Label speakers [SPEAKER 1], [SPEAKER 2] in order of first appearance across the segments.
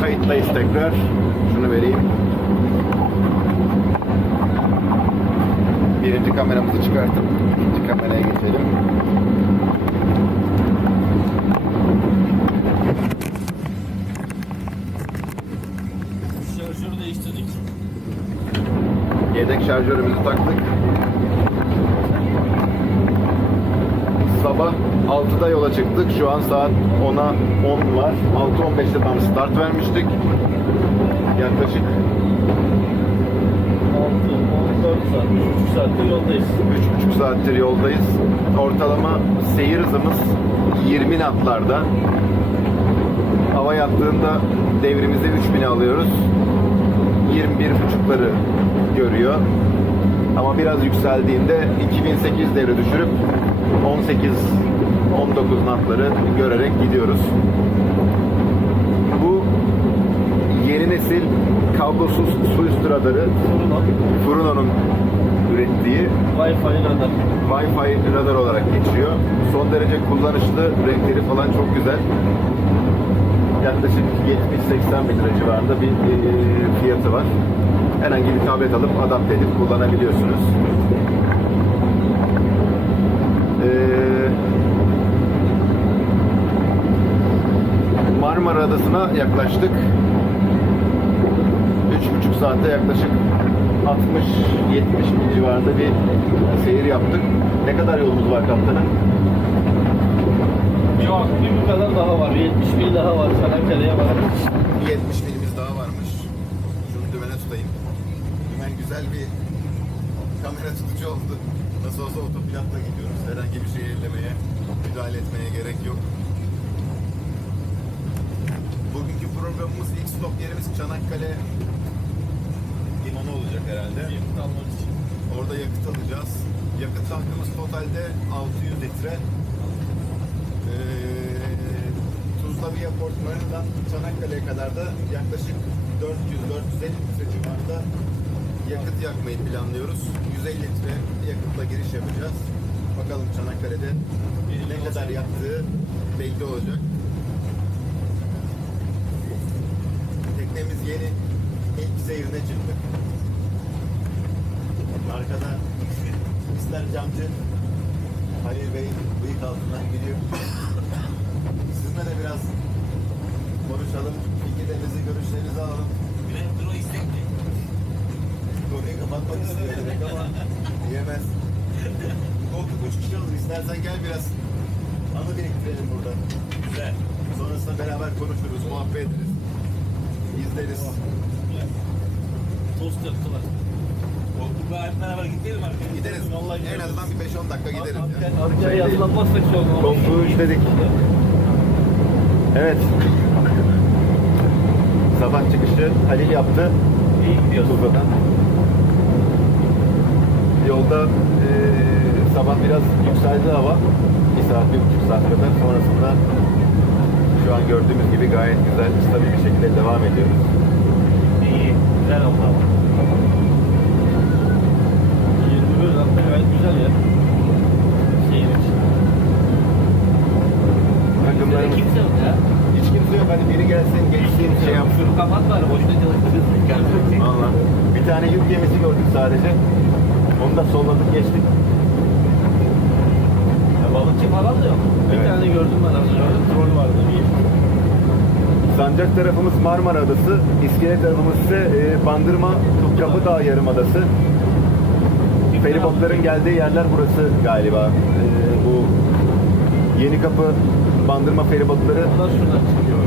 [SPEAKER 1] kayıttayız tekrar. Şunu vereyim. Birinci kameramızı çıkartıp ikinci kameraya geçelim.
[SPEAKER 2] Şarjörü değiştirdik.
[SPEAKER 1] Yedek şarjörümüzü taktık. Sabah 6'da yola çıktık. Şu an saat 10'a 10 var. 6.15'te tam start vermiştik. Yaklaşık
[SPEAKER 2] 6, 14 saat, 3,5 saatte yoldayız.
[SPEAKER 1] 3,5 saattir yoldayız. Ortalama seyir hızımız 20 knotlarda. Hava yattığında devrimizi 3000'e alıyoruz. 21.5'ları görüyor. Ama biraz yükseldiğinde 2008 devre düşürüp 18 19 knotları görerek gidiyoruz. Bu yeni nesil kablosuz su üstü radarı Furuno'nun ürettiği
[SPEAKER 2] Wi-Fi radar.
[SPEAKER 1] Wi-Fi radar olarak geçiyor. Son derece kullanışlı, renkleri falan çok güzel. Yaklaşık 70-80 bin lira civarında bir e, fiyatı var. Herhangi bir tablet alıp adapte edip kullanabiliyorsunuz. Ee, Marmara Adası'na yaklaştık. 3,5 saatte yaklaşık 60-70 bin civarında bir seyir yaptık. Ne kadar yolumuz var kaptanım?
[SPEAKER 2] Bir kadar daha var. 70 bin daha var. Çanakkale'ye var.
[SPEAKER 1] 70 binimiz daha varmış. Şunu dümene tutayım. Dümen güzel bir kamera tutucu oldu. Nasıl olsa otopilotla gidiyoruz. Herhangi bir şey ellemeye, müdahale etmeye gerek yok. Bugünkü programımız ilk stop yerimiz Çanakkale limanı olacak herhalde.
[SPEAKER 2] Yakıt almak için.
[SPEAKER 1] Orada yakıt alacağız. Yakıt tankımız totalde 600 litre. Ee, Tuzla Via Port Marina'dan Çanakkale'ye kadar da yaklaşık 400-450 litre civarında yakıt yakmayı planlıyoruz. 150 litre yakıtla giriş yapacağız. Bakalım Çanakkale'de ne kadar yaktığı belli olacak. Teknemiz yeni. İlk seyrine çıktık. Arkada İster Camcı Halil Bey bıyık altından gidiyor. Sizinle de biraz konuşalım. Fikirlerinizi, görüşlerinizi alalım.
[SPEAKER 3] Metro istekli.
[SPEAKER 1] Konuyu kapatmak istiyor demek ama diyemez. Koltuk üç kişi olur. İstersen gel biraz anı biriktirelim burada.
[SPEAKER 3] Güzel.
[SPEAKER 1] Sonrasında beraber konuşuruz, muhabbet ederiz. İzleriz.
[SPEAKER 2] Tost yaptılar.
[SPEAKER 3] Koltukla hep beraber gidelim arkadaşlar.
[SPEAKER 1] Gideriz.
[SPEAKER 2] Vallahi
[SPEAKER 1] En azından bir 5-10 dakika gideriz. ya.
[SPEAKER 2] Arkaya, yazılanmazsak şu an.
[SPEAKER 1] Koltuğu üstledik. Evet. Sabah çıkışı Halil yaptı.
[SPEAKER 2] İyi gidiyor.
[SPEAKER 1] Tuzla'dan. Yolda eee, sabah biraz yükseldi hava. Bir saat, bir buçuk saat kadar. Sonrasında şu an gördüğümüz gibi gayet güzel, stabil bir şekilde devam ediyoruz.
[SPEAKER 3] İyi. Güzel oldu ama.
[SPEAKER 2] 21 dakika gayet güzel ya. Şehir için.
[SPEAKER 1] Takımlarımız
[SPEAKER 3] Kimse yok ya.
[SPEAKER 1] hiç kimse yok. Hadi biri gelsin, geçsin, şey yapsın.
[SPEAKER 3] Kapat var. Boşuna çalıştırırız.
[SPEAKER 1] Valla. Bir tane yük gemisi gördük sadece. Onu da solladık geçtik.
[SPEAKER 2] Ya balıkçı falan da yok. Bir
[SPEAKER 1] Evet.
[SPEAKER 2] tane gördüm ben az önce. Troll vardı bir.
[SPEAKER 1] Sancak tarafımız Marmara Adası, İskele tarafımız ise e, Bandırma Kapıdağ Yarımadası. Feribotların geldiği yerler burası galiba. E, bu Yeni Kapı Bandırma feribotları.
[SPEAKER 2] Onlar şuradan çıkıyor.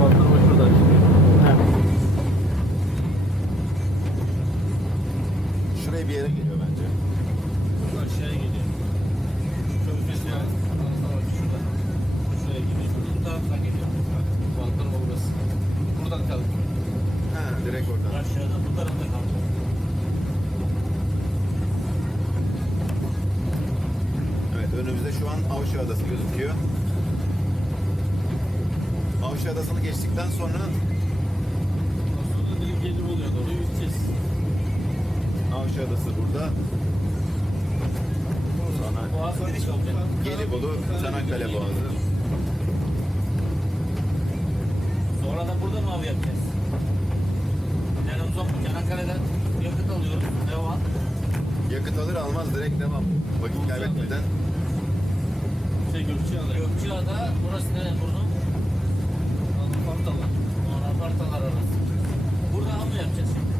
[SPEAKER 2] Bandırma şuradan çıkıyor.
[SPEAKER 3] Devam.
[SPEAKER 1] Vakit kaybetmeden.
[SPEAKER 2] Şey Gökçeada.
[SPEAKER 3] Gökçeada burası ne burnu?
[SPEAKER 2] Anafartalar.
[SPEAKER 3] Anafartalar arası. Burada av mı yapacağız şimdi?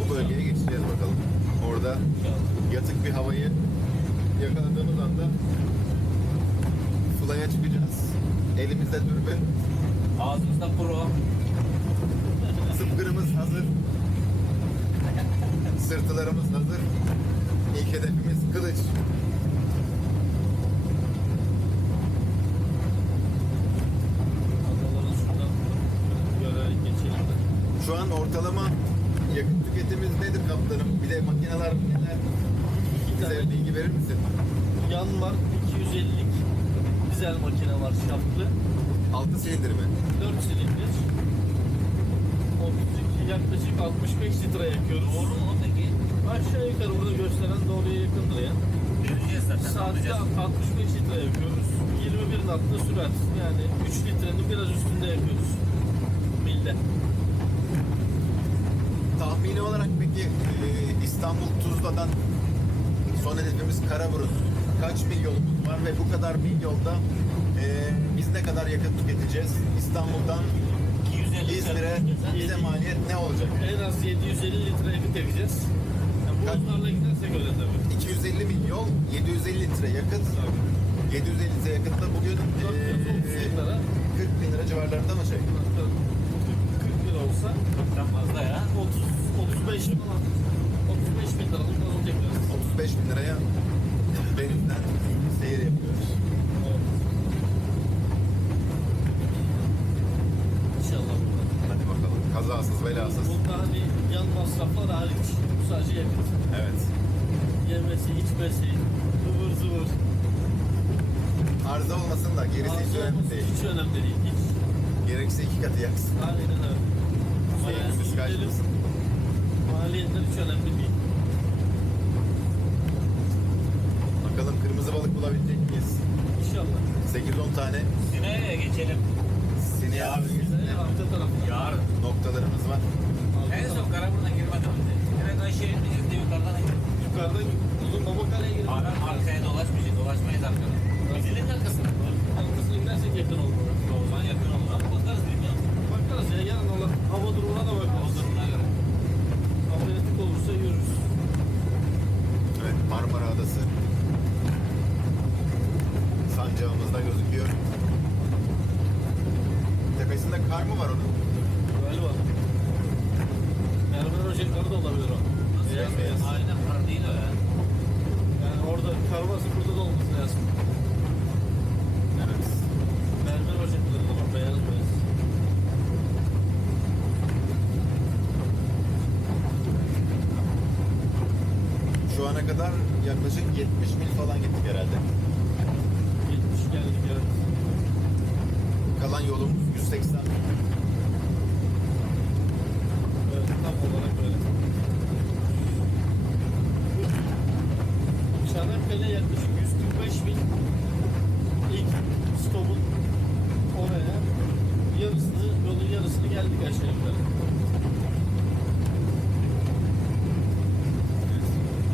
[SPEAKER 1] Bu bölgeye geçeceğiz bakalım. Orada yatık bir havayı yakaladığımız anda Fly'a çıkacağız. Elimizde dürbün,
[SPEAKER 3] Ağzımızda pro.
[SPEAKER 1] Sıpkırımız hazır. Sırtılarımız hazır. İlk hedefimiz kılıç. Şu an ortalama yakıt tüketimimiz nedir kaptanım? Bir de makineler neler? Bize bilgi verir misin?
[SPEAKER 2] Yan var 250'lik dizel makine var şaftlı.
[SPEAKER 1] 6 silindir mi?
[SPEAKER 2] 4 silindir. 32 yaklaşık 65 litre yakıyoruz.
[SPEAKER 3] Doğru mu?
[SPEAKER 2] Aşağı yukarı burada gösteren doğruya yakındır ya.
[SPEAKER 3] Göreceğiz zaten.
[SPEAKER 2] Saatte
[SPEAKER 3] bakacağız.
[SPEAKER 2] 65 litre yakıyoruz. 21 knotla sürat. Yani 3 litrenin biraz üstünde yakıyoruz. Milde.
[SPEAKER 1] Tahmini olarak peki e, İstanbul Tuzla'dan son hedefimiz Karaburun. Kaç mil yolumuz var ve bu kadar mil yolda e, biz ne kadar yakıt tüketeceğiz? İstanbul'dan
[SPEAKER 3] 250
[SPEAKER 1] İzmir'e bize maliyet ne olacak?
[SPEAKER 2] En az 750 litre yakıt yakacağız. Yani bu
[SPEAKER 1] Kaç?
[SPEAKER 2] hızlarla gidersek öyle tabii.
[SPEAKER 1] 250 mil yol, 750 litre yakıt. 750 litre yakıtla bugün e,
[SPEAKER 2] 430 bin lira.
[SPEAKER 1] 40 bin lira civarlarında mı şey?
[SPEAKER 2] 40 lira olsa
[SPEAKER 3] Çok fazla ya.
[SPEAKER 2] 30 35 bin falan. 35 bin liralık yakarız.
[SPEAKER 1] 35 bin liraya denizden seyir yapıyoruz.
[SPEAKER 2] İnşallah.
[SPEAKER 1] Hadi bakalım. Kazasız belasız.
[SPEAKER 2] Bunda hani yan masraflar hariç. Sadece yakıt.
[SPEAKER 1] Evet.
[SPEAKER 2] Yemesi, içmesi, ıvır zıvır.
[SPEAKER 1] Arıza olmasın da gerisi hiç önemli
[SPEAKER 2] olması
[SPEAKER 1] değil.
[SPEAKER 2] Hiç önemli değil. Hiç.
[SPEAKER 1] Gerekirse iki katı yaksın.
[SPEAKER 2] Aynen öyle.
[SPEAKER 1] Seyirimiz
[SPEAKER 2] Maliyetler-
[SPEAKER 1] kaçmasın.
[SPEAKER 2] Maliyetler hiç önemli değil.
[SPEAKER 1] Bakalım kırmızı balık bulabilecek miyiz?
[SPEAKER 2] İnşallah.
[SPEAKER 1] 8-10 tane
[SPEAKER 3] Sineğe geçelim.
[SPEAKER 1] sineği
[SPEAKER 2] Bize arka tarafı.
[SPEAKER 3] Yarın.
[SPEAKER 1] noktalarımız var.
[SPEAKER 3] En son Karaburun'a girmeden önce. Direkt Ayşe'ye ineceğiz de yukarıdan ineceğiz.
[SPEAKER 2] Yukarıdan uzun Pamukkale'ye girelim.
[SPEAKER 3] Ara, arkaya dolaşmayacağız. Dolaşmayız arkadan. Dizilin arkasına.
[SPEAKER 2] Arkasına gidersek yakın olur.
[SPEAKER 3] O zaman yakın olmadan bakarız bilmiyorum.
[SPEAKER 2] Bakarız ya yarın Allah hava durumuna da
[SPEAKER 3] O
[SPEAKER 2] bakarız.
[SPEAKER 3] durumuna göre.
[SPEAKER 2] Hava yatık olursa yürürüz.
[SPEAKER 1] Evet Marmara Adası sancağımızda gözüküyor. Tepesinde kar mı var onun?
[SPEAKER 2] Galiba. Mermer ocakları da olabilir o. Beyaz beyaz.
[SPEAKER 3] Aynen kar değil o ya.
[SPEAKER 2] Yani orada kar varsa burada da olması lazım.
[SPEAKER 1] Evet.
[SPEAKER 2] Mermer ocakları da var beyaz beyaz.
[SPEAKER 1] Şu ana kadar yaklaşık 70 mil falan gittik herhalde.
[SPEAKER 2] 70 geldik evet.
[SPEAKER 1] Kalan yolumuz 180 mil.
[SPEAKER 2] Evet tam olarak öyle. Çanakkale yaklaşık 145 bin ilk stopun oraya yarısını, yolun yarısını geldik aşağı yukarı.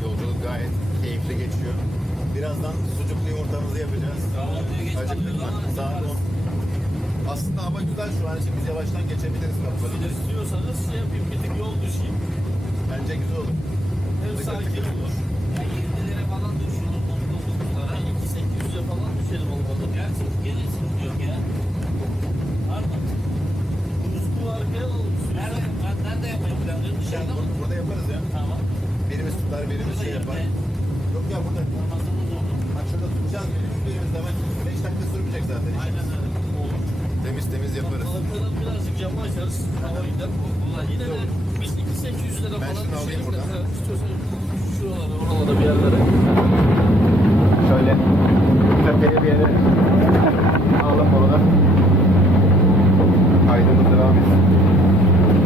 [SPEAKER 1] Yolculuk gayet keyifli geçiyor. Birazdan sucuklu yumurtamızı yapacağız. Acıktık mı? Saat 10. Aslında hava güzel şu an için biz yavaştan geçebiliriz kapıları.
[SPEAKER 2] İstiyorsanız şey yapayım bir tık yol düşeyim.
[SPEAKER 1] Bence güzel olur.
[SPEAKER 2] Hem
[SPEAKER 1] Tıkır
[SPEAKER 2] sakin
[SPEAKER 1] tıkır.
[SPEAKER 2] olur.
[SPEAKER 3] Ya 20 lira falan düşürdüm. 19'lara.
[SPEAKER 2] Yani 2800'e falan düşelim olmadı.
[SPEAKER 3] Gerçi gene sıkıntı yok ya. Var mı?
[SPEAKER 2] Rızkı arkaya alalım.
[SPEAKER 3] Nerede, ben nerede yapmayı planlıyorum? Dışarıda mı?
[SPEAKER 1] Burada yaparız ya.
[SPEAKER 3] Tamam.
[SPEAKER 1] Birimiz tutar, birimiz
[SPEAKER 3] Burada
[SPEAKER 1] şey yapar.
[SPEAKER 3] yerine
[SPEAKER 1] Yok ya burada.
[SPEAKER 3] Olmazsa burada olur.
[SPEAKER 1] Bak şurada tutacağız birimiz, birimiz de hemen 5 dakika sürmeyecek zaten.
[SPEAKER 3] Aynen öyle.
[SPEAKER 2] Olur.
[SPEAKER 1] Temiz temiz yaparız.
[SPEAKER 2] Arkadan birazcık camı açarız. Hava gider. Yine de biz 2800 lira
[SPEAKER 1] Ben
[SPEAKER 2] falan
[SPEAKER 1] şunu alayım
[SPEAKER 2] düşelim de,
[SPEAKER 1] buradan.
[SPEAKER 2] İstiyorsan şuralara, oralara bir yerlere.
[SPEAKER 1] Şöyle tepeye bir yere alalım orada. Kaydımız devam etsin.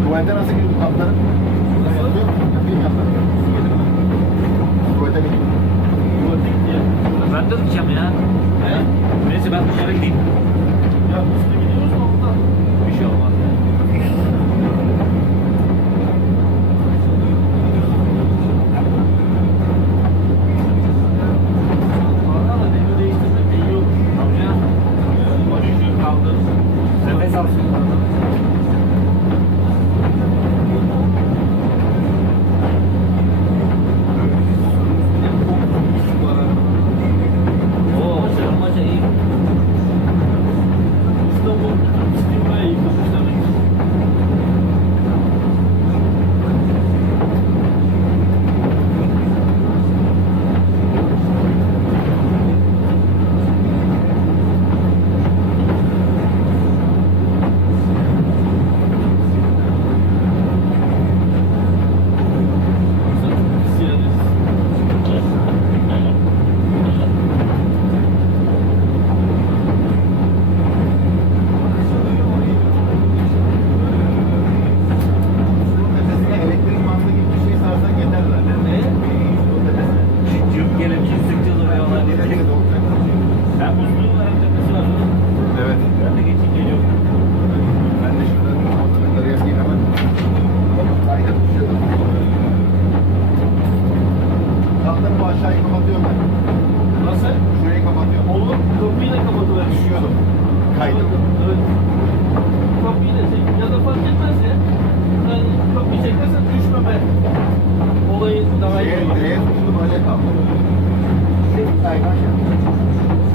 [SPEAKER 1] Tuvalete nasıl? Yapıyor musun? Yapayım yapayım. Tuvalete gideyim.
[SPEAKER 3] Ben de gideceğim ya.
[SPEAKER 2] He?
[SPEAKER 3] Neyse ben dışarı gideyim.
[SPEAKER 2] Ya üstüne gidiyoruz da ondan.
[SPEAKER 3] Bir şey olmaz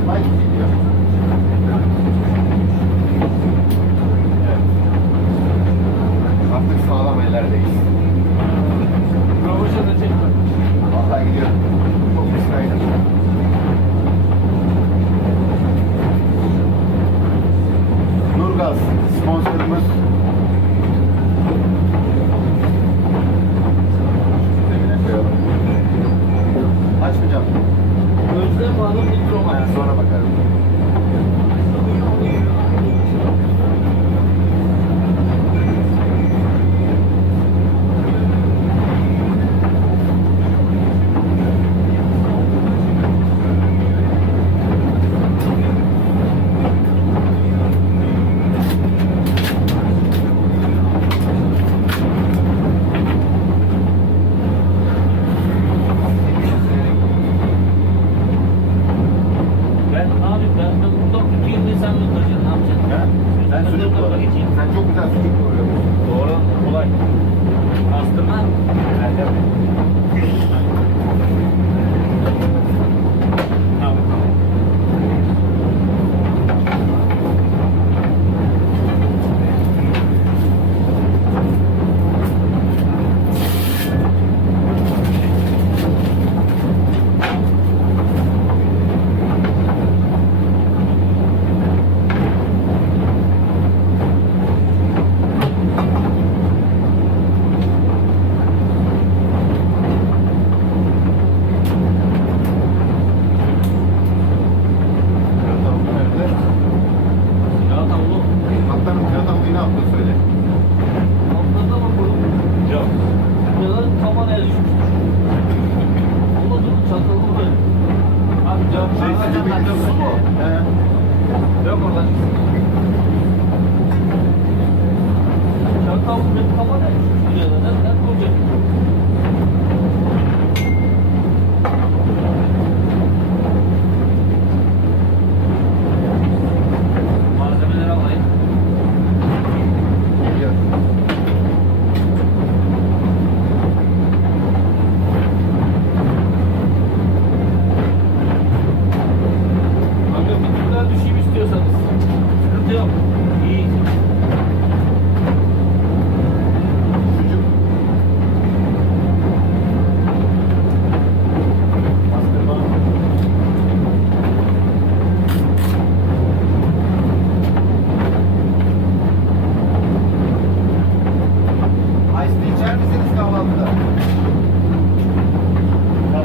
[SPEAKER 1] Vai, filha.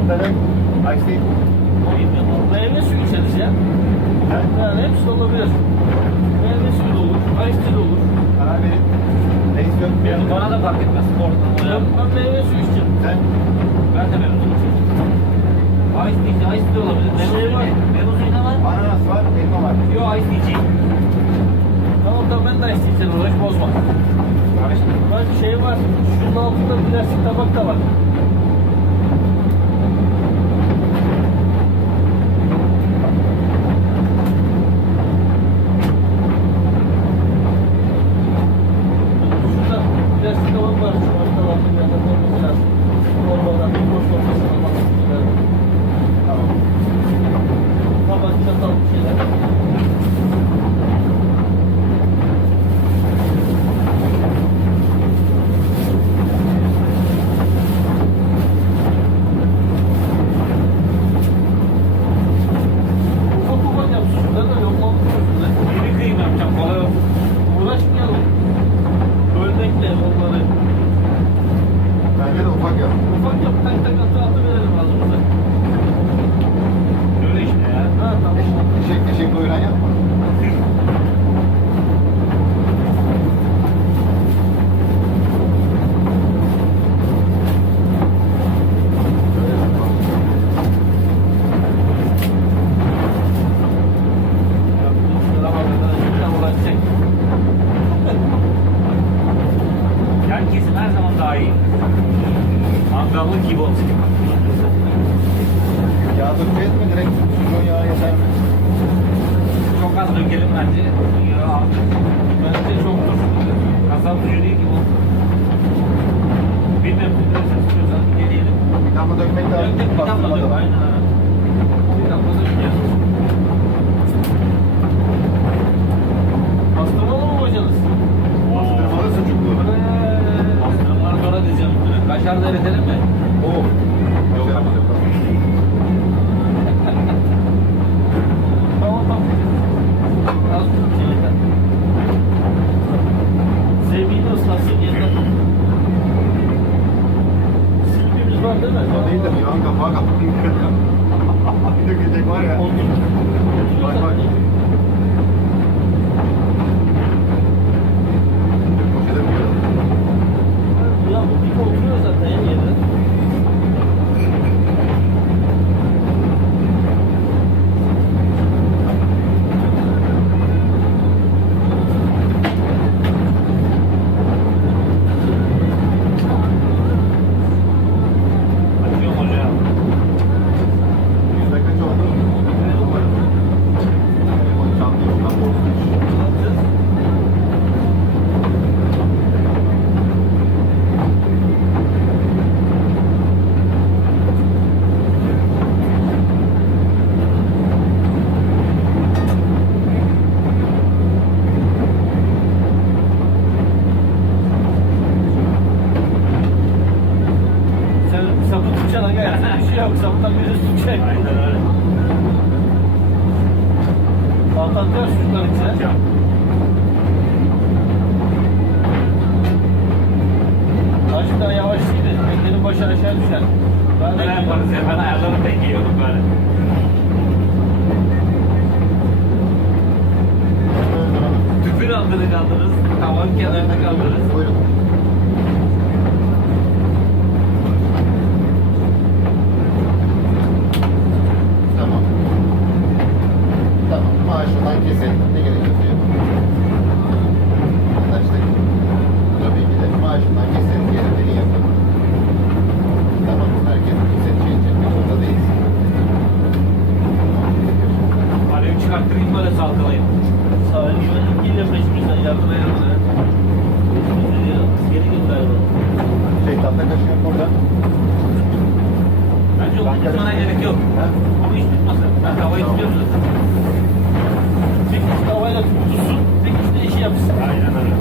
[SPEAKER 1] better? I see.
[SPEAKER 2] Meyve içeriz ya.
[SPEAKER 1] He?
[SPEAKER 2] Yani hepsi olabilir. Meyve suyu da olur, ice tea de olur.
[SPEAKER 1] Karar verin. Ne istiyorsun?
[SPEAKER 3] Yani bana da fark etmez. Ortadan
[SPEAKER 2] Ben, ben meyve suyu içeceğim.
[SPEAKER 1] Sen?
[SPEAKER 3] Ben de meyve suyu içeceğim. Ice tea, ice tea de olabilir.
[SPEAKER 2] Şey meyve suyu var.
[SPEAKER 3] Meyve suyu ne var?
[SPEAKER 1] Ananas var, elma var.
[SPEAKER 3] Yo ice tea
[SPEAKER 2] Tamam tamam ben de ice tea içeceğim. Hiç bozma.
[SPEAKER 3] Karışma.
[SPEAKER 2] Bak şey var. Şunun altında plastik tabak da var.
[SPEAKER 3] Mangallık gibi olsun.
[SPEAKER 1] Yağ dökmeyiz mi direkt? Sucuğun yağı yeter mi?
[SPEAKER 3] Çok az dökelim bence. Ya,
[SPEAKER 2] Bence çoktur.
[SPEAKER 3] kasap suyu değil ki bu. Bilmiyorum. Sen istiyorsan deneyelim.
[SPEAKER 1] Bir damla dökmek lazım.
[SPEAKER 3] Döktük bir damla dök. Aynen.
[SPEAKER 2] Bir damla dökeceğiz.
[SPEAKER 3] Kaşar da eritelim mi?
[SPEAKER 1] Oo.
[SPEAKER 3] Yok ama.
[SPEAKER 2] Tamam tamam. Az. Zemini ıslatsın yeter. Silgimiz var değil mi?
[SPEAKER 1] O değil de bir an kapağı kapağı. Bir dökecek var ya.
[SPEAKER 2] Oldu. Şey yok. Sapıdan birisi tutacak.
[SPEAKER 3] Aynen öyle.
[SPEAKER 2] Patlatıyor çocuklar içine. Azıcık yavaş değil mi? Teknenin başı aşağı düşer. Ben
[SPEAKER 3] Böyle yaparız ya. Ben ayarlarım bekliyorum böyle. Tüpün altını kaldırırız. Tavan kenarını kaldırırız.
[SPEAKER 1] Buyurun.
[SPEAKER 3] Çıkarttırayım böyle salkalayayım.
[SPEAKER 2] Sahil güvenlik ile peşimizden yardıma yardıma. Geri gönder bunu.
[SPEAKER 1] Şey tatlı kaşığı burada.
[SPEAKER 3] Bence onu tutmana gerek yok.
[SPEAKER 1] Ha?
[SPEAKER 3] Onu hiç tutmasın. Ben tavayı
[SPEAKER 1] Tamam.
[SPEAKER 3] tutuyorum zaten.
[SPEAKER 2] Tek üç tavayla tutsun. Tek de işi yapsın.
[SPEAKER 3] Aynen öyle.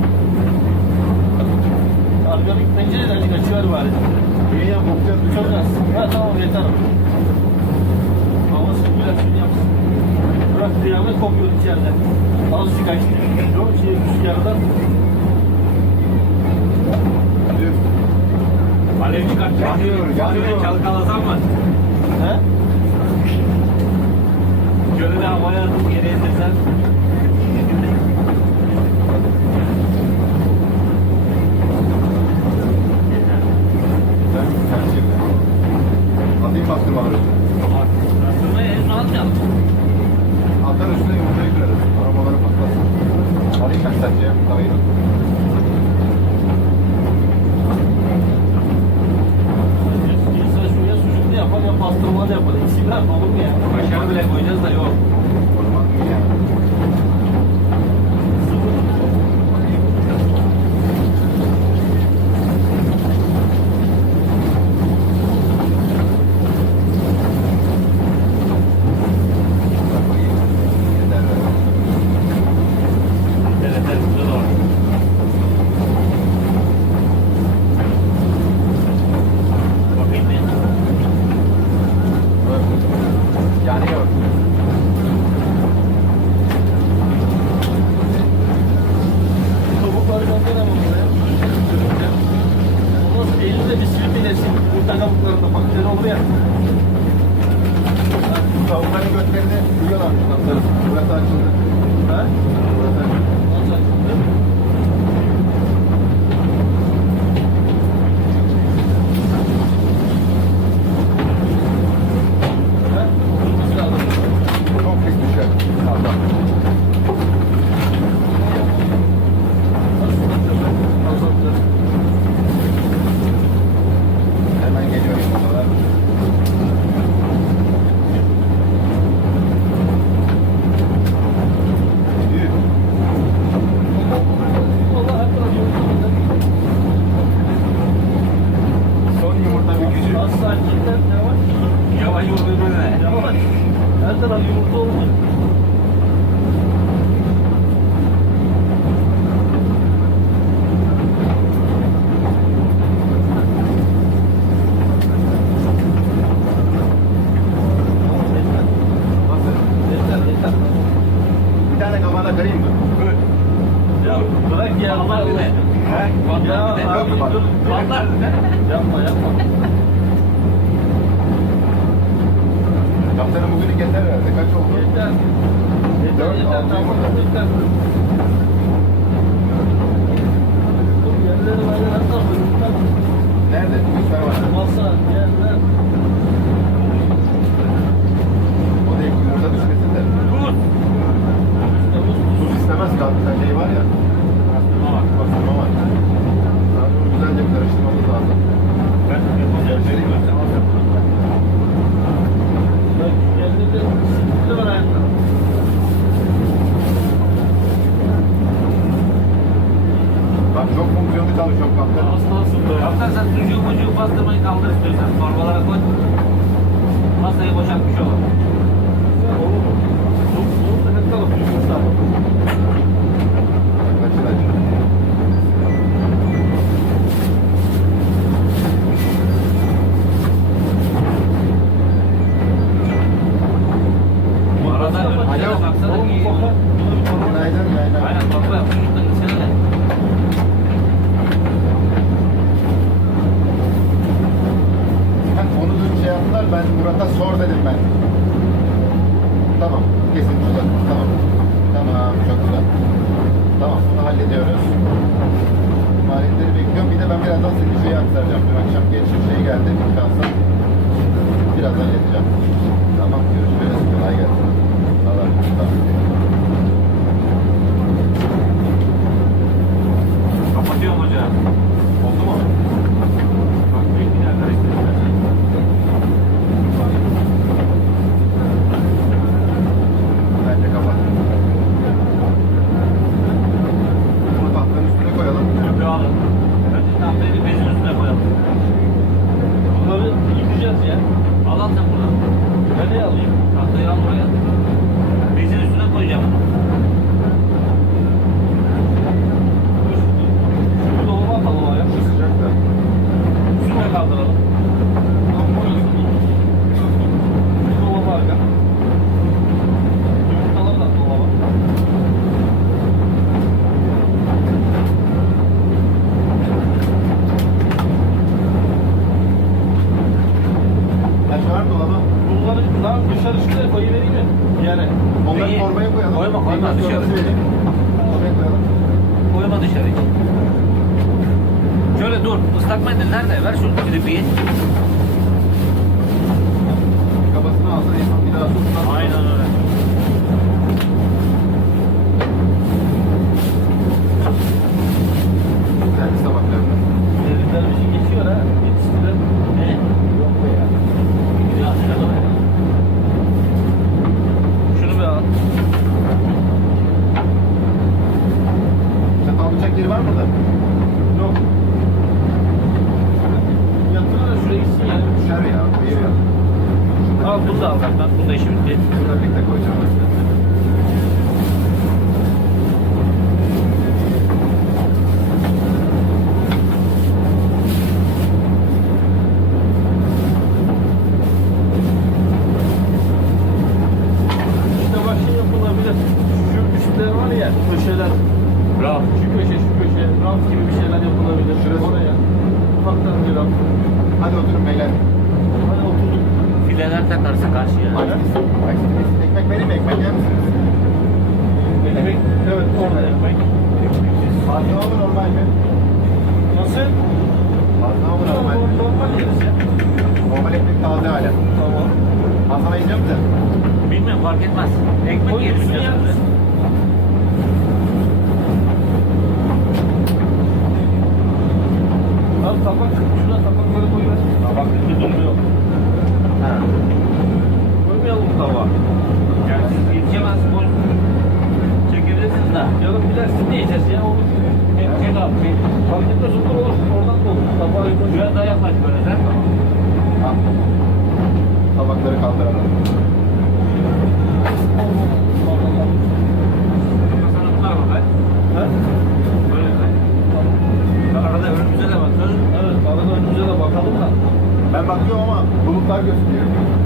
[SPEAKER 2] Organik pencereden açıver bari.
[SPEAKER 1] İyi ya kokuyor.
[SPEAKER 2] Çok az. Ha tamam yeter. Hava sirkülasyonu yapsın. Bırak kıyamet kokuyor içeride. Azıcık açtı. Yok şey rüzgardan.
[SPEAKER 3] Alev çıkartacağım.
[SPEAKER 1] Yanıyor, yanıyor.
[SPEAKER 3] Şöyle çalkalasam mı?
[SPEAKER 2] He?
[SPEAKER 3] Şöyle de havaya atıp geri indirsen.
[SPEAKER 1] Sen sen şimdi. Atayım bastırmaları.
[SPEAKER 3] Aslında
[SPEAKER 2] Amen. ya.
[SPEAKER 1] Allah'tan
[SPEAKER 2] kullan. Ufaktan biraz.
[SPEAKER 1] Hadi oturun beyler.
[SPEAKER 2] Hadi oturduk.
[SPEAKER 3] Fileler takarsa karşıya.
[SPEAKER 1] Aynen. Şey şey ekmek benim ekmek yer misiniz?
[SPEAKER 2] Ekmek? Evet orada ekmek.
[SPEAKER 1] Fazla mı normal mi?
[SPEAKER 2] Nasıl?
[SPEAKER 1] Fazla mı normal?
[SPEAKER 2] Normal yeriz.
[SPEAKER 1] Normal ekmek taze hala.
[SPEAKER 2] Tamam.
[SPEAKER 1] Fazla mı yiyeceğim de?
[SPEAKER 3] Bilmiyorum fark etmez. Ekmek yeriz.
[SPEAKER 2] Koy Tabak şuna tabak.
[SPEAKER 1] pague os meus.